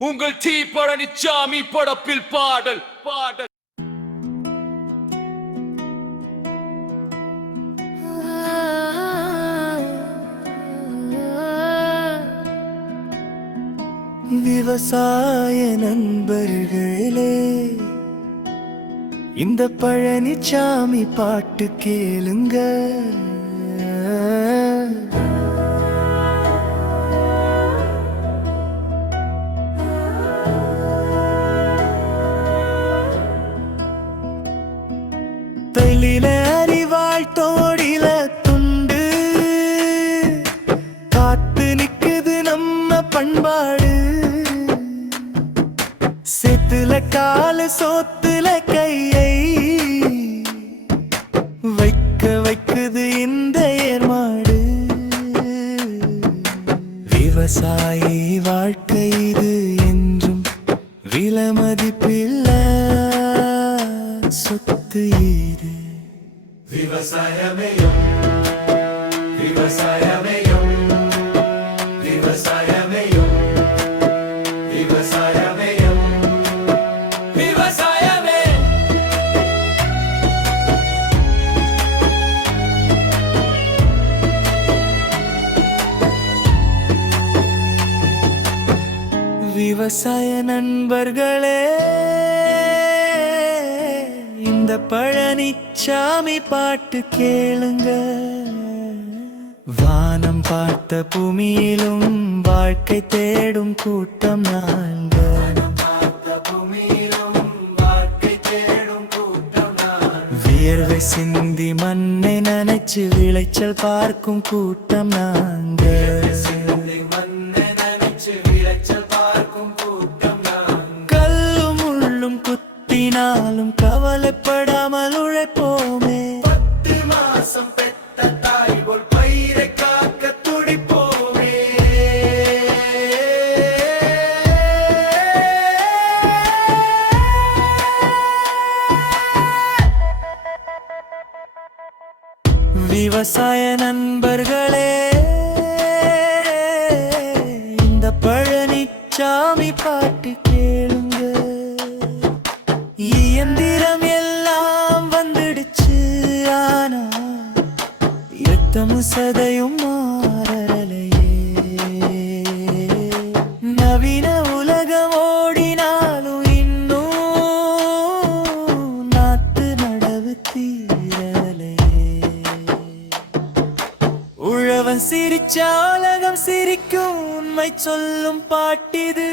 உங்கள் டி பழனிச்சாமி படப்பில் பாடல் பாடல். விவசாய நண்பர்களே, இந்த பழனிச்சாமி பாட்டு கேளுங்க. தெளில அறிவாள் தோடில துண்டு காத்து நிக்குது நம்ம பண்பாடு. சேத்துல கால சோத்துல கையை வைக்க வைக்குது இந்த ஏர்மாடு. விவசாயி வாழ்க்கை இது என்றும் விலைமதிப்பில்ல சொத்து இது. விவசாயமேயும் விவசாயமேயும் விவசாயமேயும் விவசாயமேயும் விவசாயமே விவசாய நண்பர்களே, இந்த பழனிச்சாமி பாட்டு கேளுங்க. வானம் பார்த்த பூமியிலும் வாழ்க்கை தேடும் கூட்டம் நாங்க. வியர்வை சிந்தி மண்ணை நனைச்சு விளைச்சல் பார்க்கும் கூட்டம் நாங்க. கல்லும் முள்ளும் குத்தினாலும் கவலைப்படாமல் உழைப்போமே. 10 மாசம் பெத்த தாய் போல் பயிரை காக்க துடிப்போமே. விவசாய நண்பர்களே, இந்த பழனிச்சாமி பாட்டு கேளுங்க. இயந்திரம் எல்லாம் வந்துடுச்சு, ஆனா ரத்தமும் சதையும் மாறலையே. நவீன உலகம் ஓடினாலும் இன்னும் நாத்து நடவு தீரலையே. உழவன் சிரிச்சா உலகம் சிரிக்கும், உண்மை சொல்லும் பாட்டிது.